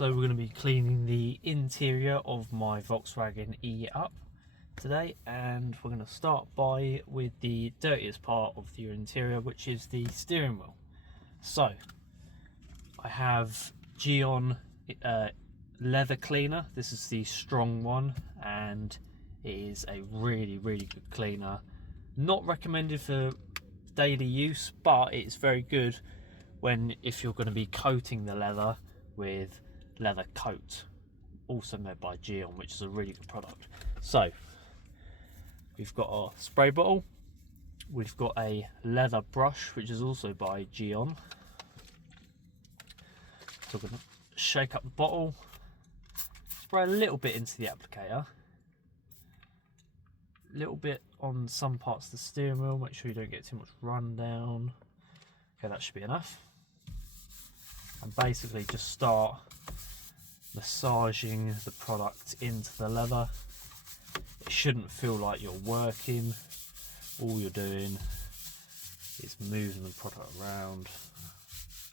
So we're going to be cleaning the interior of my Volkswagen E-Up today, and we're going to start with the dirtiest part of the interior, which is the steering wheel. So I have gyeon leather cleaner. This is the strong one, and it is a really good cleaner. Not recommended for daily use, but it's very good if you're going to be coating the leather with leather coat, also made by gyeon, which is a really good product. So we've got our spray bottle, we've got a leather brush which is also by gyeon. So we're going to shake up the bottle, spray a little bit into the applicator, a little bit on some parts of the steering wheel, make sure you don't get too much rundown. Okay, that should be enough. And basically just start massaging the product into the leather. It shouldn't feel like you're working. All you're doing is moving the product around,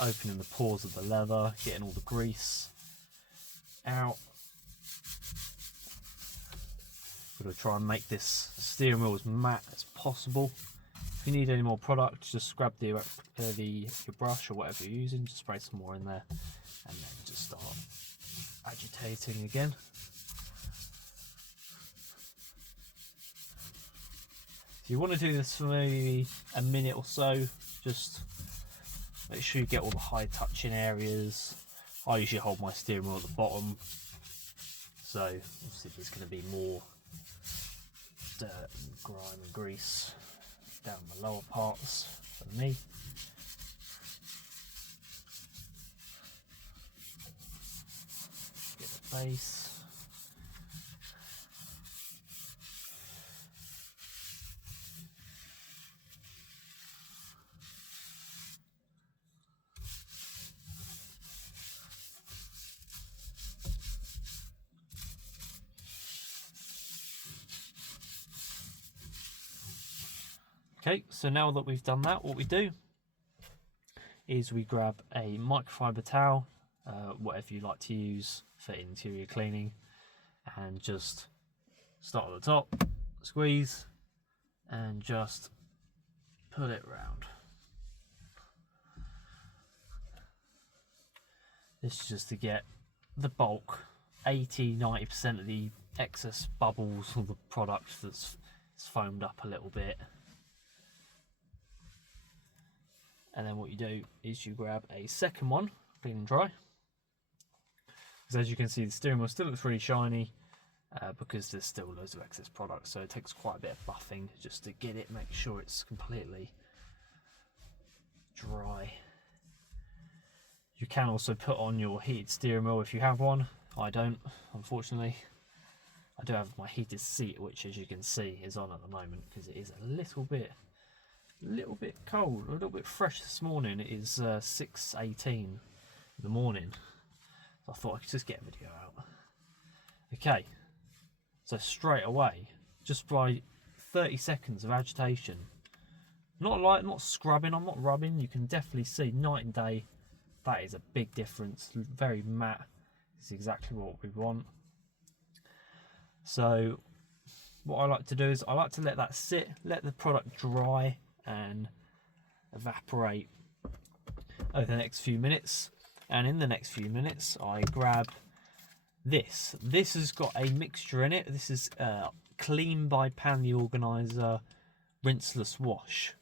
opening the pores of the leather, getting all the grease out. We're going to try and make this steering wheel as matte as possible. If you need any more product, just grab your brush or whatever you're using, just spray some more in there, and then just start agitating again. If you want to do this for maybe a minute or so, just make sure you get all the high touching areas. I usually hold my steering wheel at the bottom, so obviously there's going to be more dirt and grime and grease down the lower parts for me. Get the base. Okay, so now that we've done that, what we do is we grab a microfiber towel, whatever you like to use for interior cleaning, and just start at the top, squeeze, and just pull it round. This is just to get the bulk, 80–90% of the excess bubbles of the product that's foamed up a little bit. And then what you do is you grab a second one, clean and dry. Because as you can see, the steering wheel still looks really shiny because there's still loads of excess product. So it takes quite a bit of buffing just to get it, make sure it's completely dry. You can also put on your heated steering wheel if you have one. I don't, unfortunately. I do have my heated seat, which as you can see is on at the moment because it is a little bit cold, a little bit fresh this morning. It is 6:18 in the morning, so I thought I could just get a video out. Okay, so straight away, just by 30 seconds of agitation, not scrubbing, I'm not rubbing, you can definitely see night and day. That is a big difference. Very matte. It's exactly what we want. So what I like to do is I like to let that sit, let the product dry and evaporate over the next few minutes. And in the next few minutes I grab this. This has got a mixture in it. This is Clean by Pan the Organizer rinseless wash,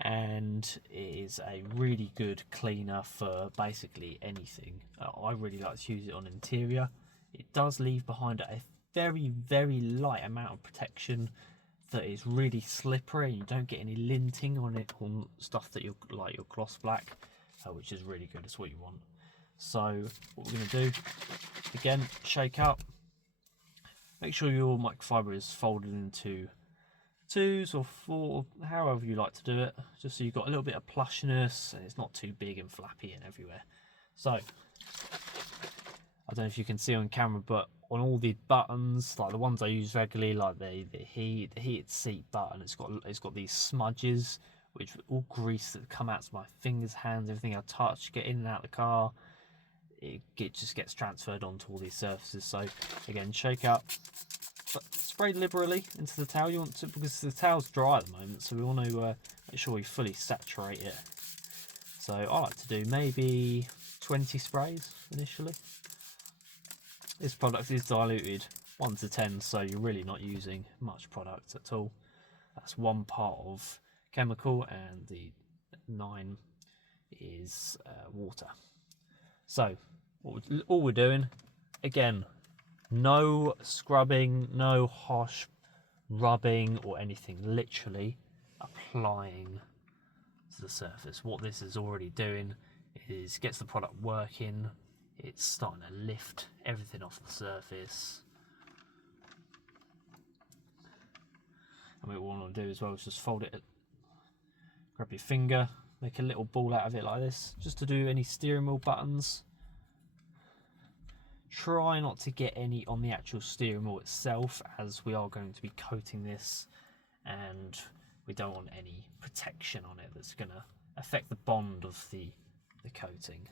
and it is a really good cleaner for basically anything. I really like to use it on interior. It does leave behind a very light amount of protection that is really slippery. You don't get any linting on it, on stuff that you like your gloss black, which is really good. It's what you want. So what we're going to do, again, shake up. Make sure your microfiber is folded into 2s or 4, however you like to do it, just so you've got a little bit of plushiness and it's not too big and flappy and everywhere. So I don't know if you can see on camera, but on all the buttons, like the ones I use regularly, like the heated seat button, it's got these smudges, which all grease that come out of my fingers, hands, everything I touch, get in and out of the car. it just gets transferred onto all these surfaces. So again, shake up, but spray liberally into the towel. You want to, because the towel's dry at the moment, so we want to make sure we fully saturate it. So I like to do maybe 20 sprays initially. This product is diluted 1 to 10, so you're really not using much product at all. That's 1 part of chemical, and the 9 is water. So all we're doing, again, no scrubbing, no harsh rubbing or anything, literally applying to the surface. What this is already doing is gets the product working. It's starting to lift everything off the surface. And what we want to do as well is just fold it, grab your finger, make a little ball out of it like this, just to do any steering wheel buttons. Try not to get any on the actual steering wheel itself, as we are going to be coating this and we don't want any protection on it that's going to affect the bond of the coating.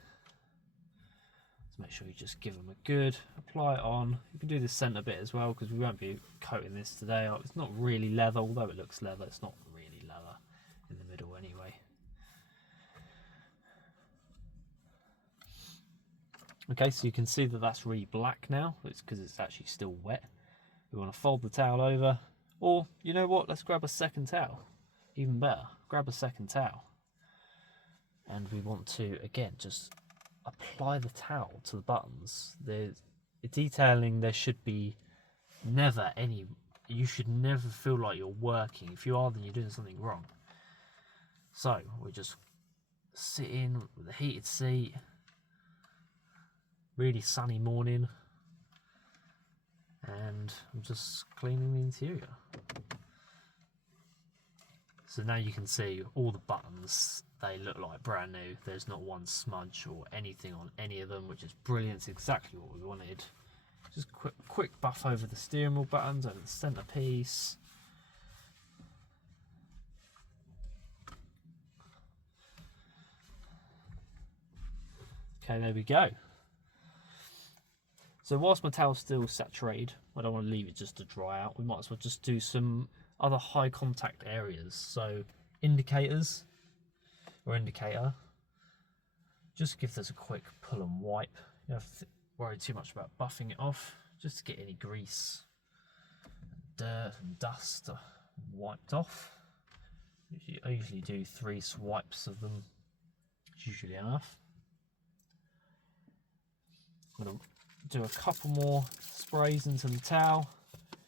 So make sure you just give them a good apply it on. You can do the centre bit as well, because we won't be coating this today. It's not really leather, although it looks leather, it's not really leather in the middle anyway. Okay, so you can see that that's really black now. It's because it's actually still wet. We want to fold the towel over, or you know what, let's grab a second towel. Even better, grab a second towel. And we want to, again, just apply the towel to the buttons. The detailing, there should be never any, you should never feel like you're working. If you are, then you're doing something wrong. So we're just sitting with a heated seat, really sunny morning, and I'm just cleaning the interior. So now you can see all the buttons, they look like brand new. There's not one smudge or anything on any of them, which is brilliant. It's exactly what we wanted. Just quick buff over the steering wheel buttons, over the centerpiece. Okay, there we go. So whilst my towel's still saturated, I don't want to leave it just to dry out. We might as well just do some other high contact areas. So indicators, or indicator, just give this a quick pull and wipe. You don't have to worry too much about buffing it off, just to get any grease, dirt and dust wiped off. I usually do 3 swipes of them, it's usually enough. I'm going to do a couple more sprays into the towel,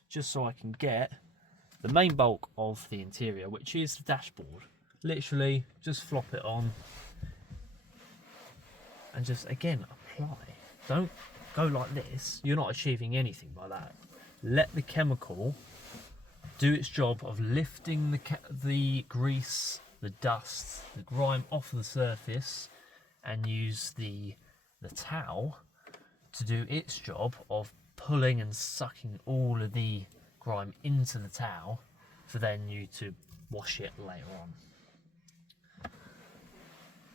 just so I can get the main bulk of the interior, which is the dashboard. Literally just flop it on and just again apply. Don't go like this, you're not achieving anything by that. Let the chemical do its job of lifting the grease, the dust, the grime off the surface, and use the towel to do its job of pulling and sucking all of the grime into the towel for then you to wash it later on.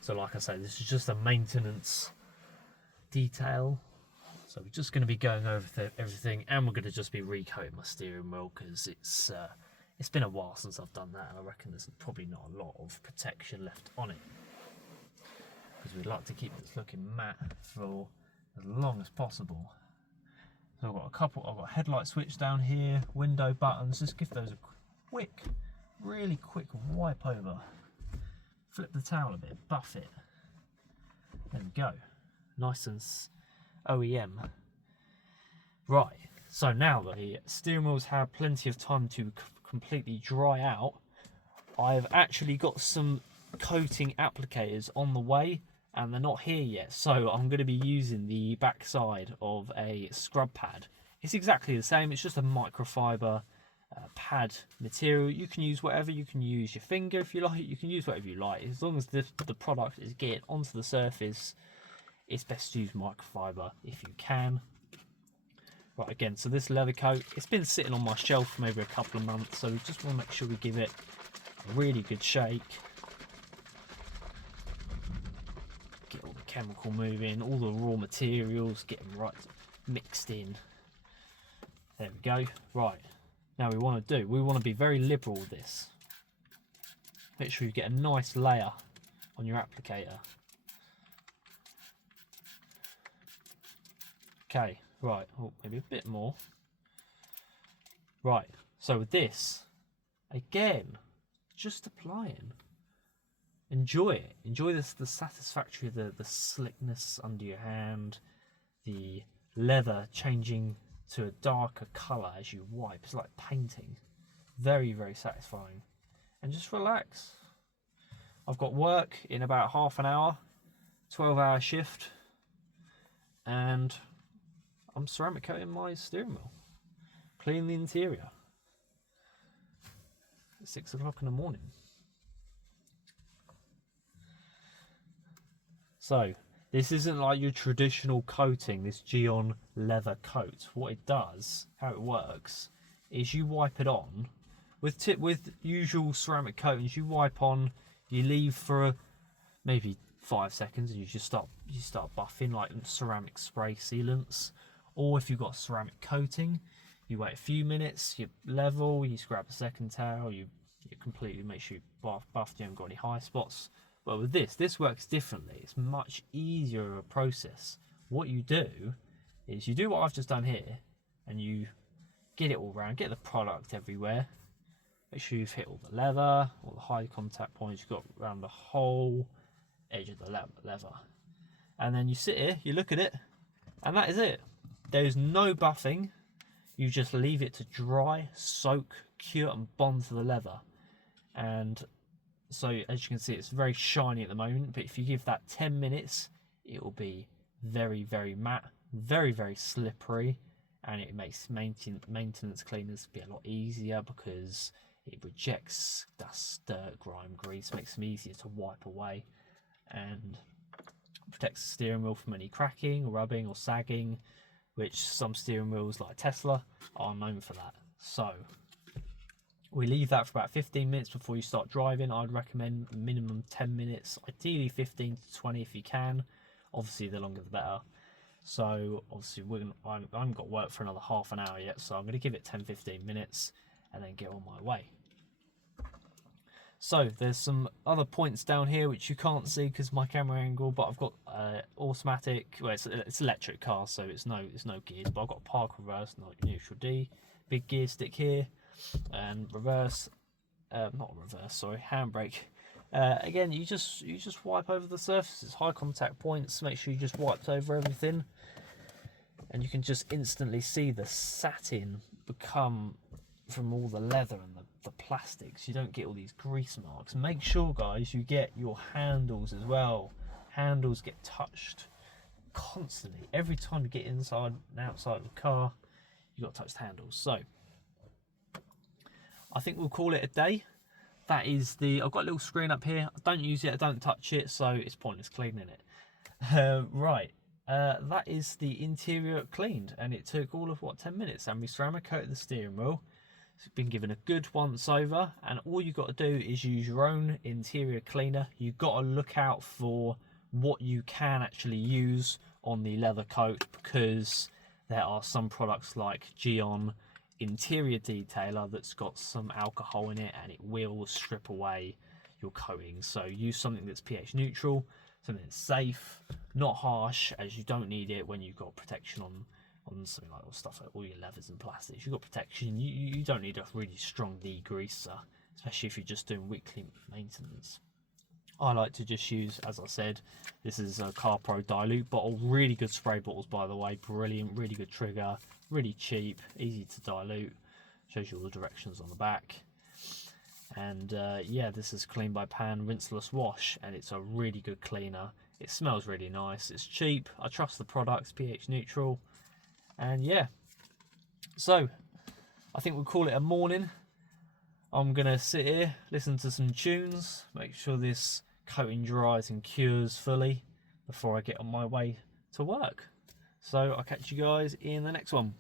So like I say, this is just a maintenance detail. So we're just going to be going over everything, and we're going to just be recoating my steering wheel, because it's been a while since I've done that, and I reckon there's probably not a lot of protection left on it, because we'd like to keep this looking matte for as long as possible. So I've got a headlight switch down here, window buttons. Just give those a quick, really quick wipe over. Flip the towel a bit, buff it. There we go. Nice and OEM. Right, so now that the steering wheels have plenty of time to completely dry out, I've actually got some coating applicators on the way, and they're not here yet, so I'm going to be using the back side of a scrub pad. It's exactly the same, it's just a microfiber pad material. You can use whatever, you can use your finger if you like, you can use whatever you like. As long as the product is getting onto the surface, it's best to use microfiber if you can. Right, again, so this leather coat, it's been sitting on my shelf for maybe a couple of months, so we just want to make sure we give it a really good shake. Get all the chemical moving, all the raw materials getting right mixed in. There we go. Right, now we want to be very liberal with this. Make sure you get a nice layer on your applicator. Okay, right, oh, maybe a bit more. Right, so with this, again, just applying. Enjoy it. Enjoy this, the satisfactory, the slickness under your hand, the leather changing to a darker colour as you wipe. It's like painting. Very, very satisfying. And just relax. I've got work in about half an hour, 12-hour shift, and I'm ceramic coating my steering wheel. Clean the interior. At 6 o'clock in the morning. So, this isn't like your traditional coating, this gyeon leather coat. What it does, how it works, is you wipe it on. With usual ceramic coatings, you wipe on, you leave for maybe 5 seconds, and you start buffing like ceramic spray sealants. Or if you've got ceramic coating, you wait a few minutes, you level, you grab a second towel, you completely make sure you buffed, you haven't got any high spots. But with this works differently. It's much easier of a process. What you do is you do what I've just done here, and you get it all around, get the product everywhere. Make sure you've hit all the leather, all the high contact points you've got around the whole edge of the leather. And then you sit here, you look at it, and that is it. There's no buffing. You just leave it to dry, soak, cure, and bond to the leather. And so as you can see, it's very shiny at the moment, but if you give that 10 minutes, it will be very, very matte, very, very slippery, and it makes maintenance cleaners be a lot easier because it rejects dust, dirt, grime, grease, makes them easier to wipe away, and protects the steering wheel from any cracking or rubbing or sagging, which some steering wheels like Tesla are known for that. So we leave that for about 15 minutes before you start driving. I'd recommend minimum 10 minutes, ideally 15 to 20 if you can. Obviously, the longer the better. So obviously, I haven't got work for another half an hour yet, so I'm going to give it 10-15 minutes and then get on my way. So there's some other points down here which you can't see because my camera angle, but I've got automatic. Well, it's electric car, so it's no gears. But I've got park, reverse, not neutral D. Big gear stick here, and reverse. Not reverse, sorry, handbrake. Again, you just wipe over the surfaces, high contact points. Make sure you just wiped over everything, and you can just instantly see the satin become from all the leather and the plastics. You don't get all these grease marks. Make sure, guys, you get your handles as well. Handles get touched constantly. Every time you get inside and outside of the car, you've got to touch the handles. So I think we'll call it a day. That is I've got a little screen up here. I don't use it, I don't touch it, so it's pointless cleaning it. Right, that is the interior cleaned, and it took all of, 10 minutes, and we ceramic coated the steering wheel. It's been given a good once over, and all you've got to do is use your own interior cleaner. You've got to look out for what you can actually use on the leather coat, because there are some products like gyeon interior detailer that's got some alcohol in it, and it will strip away your coating. So use something that's pH neutral, something that's safe, not harsh, as you don't need it when you've got protection on something like stuff like all your leathers and plastics. You've got protection. You don't need a really strong degreaser, especially if you're just doing weekly maintenance. I like to just use, as I said, this is a Car Pro dilute bottle. Really good spray bottles, by the way. Brilliant, really good trigger, really cheap, easy to dilute. Shows you all the directions on the back. And yeah, this is clean by pan, rinseless wash, and it's a really good cleaner. It smells really nice. It's cheap. I trust the products, pH neutral. And yeah, so I think we'll call it a morning. I'm gonna sit here, listen to some tunes, make sure this coating dries and cures fully before I get on my way to work. So I'll catch you guys in the next one.